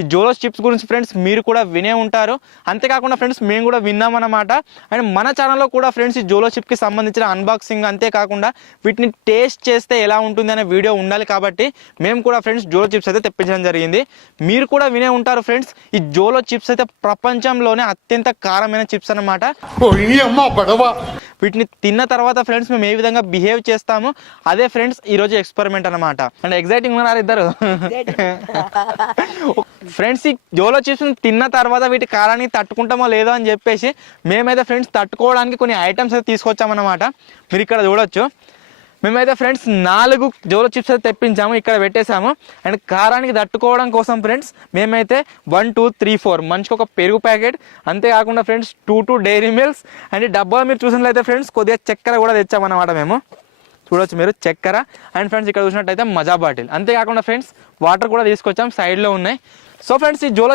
ఈ జోలో చిప్స్ గురించి ఫ్రెండ్స్ మీరు కూడా వినే ఉంటారు. అంతేకాకుండా ఫ్రెండ్స్ మేము కూడా విన్నామన్నమాట. అండ్ మన ఛానల్లో కూడా ఫ్రెండ్స్ ఈ జోలో చిప్కి సంబంధించిన అన్బాక్సింగ్, అంతేకాకుండా వీటిని టేస్ట్ చేస్తే ఎలా ఉంటుంది అనే వీడియో ఉండాలి కాబట్టి మేము కూడా ఫ్రెండ్స్ జోలో చిప్స్ అయితే తెప్పించడం జరిగింది. మీరు కూడా వినే ఉంటారు ఫ్రెండ్స్, ఈ జోలో చిప్స్ అయితే ప్రపంచంలోనే అత్యంత కారమైన చిప్స్ అన్నమాట. వీటిని తిన్న తర్వాత ఫ్రెండ్స్ మేము ఏ విధంగా బిహేవ్ చేస్తాము అదే ఫ్రెండ్స్ ఈరోజు ఎక్స్పెరిమెంట్ అనమాట. అండ్ ఎగ్జైటింగ్ ఉన్నారు ఇద్దరు ఫ్రెండ్స్. ఈ జోలో చిప్స్ తిన్న తర్వాత వీటి కారాన్ని తట్టుకుంటామో లేదో అని చెప్పేసి మేమైతే ఫ్రెండ్స్ తట్టుకోవడానికి కొన్ని ఐటమ్స్ అయితే తీసుకొచ్చామన్నమాట. మీరు ఇక్కడ చూడొచ్చు, మేమైతే ఫ్రెండ్స్ 4 జోలో చిప్స్ అయితే తెప్పించాము, ఇక్కడ పెట్టేశాము. అండ్ కారానికి తట్టుకోవడం కోసం ఫ్రెండ్స్ మేమైతే 1 2 3 4 మంచిగా ఒక పెరుగు ప్యాకెట్, అంతేకాకుండా ఫ్రెండ్స్ 2 డైరీ మిల్క్స్, అండ్ డబ్బాలో మీరు చూసినట్లయితే ఫ్రెండ్స్ కొద్దిగా చక్కెర కూడా తెచ్చామన్నమాట. మేము చూడొచ్చు మీరు చక్కెర, అండ్ ఫ్రెండ్స్ ఇక్కడ చూసినట్టయితే మజా బాటిల్, అంతేకాకుండా ఫ్రెండ్స్ వాటర్ కూడా తీసుకొచ్చాం, సైడ్లో ఉన్నాయి. సో ఫ్రెండ్స్ ఈ జోలో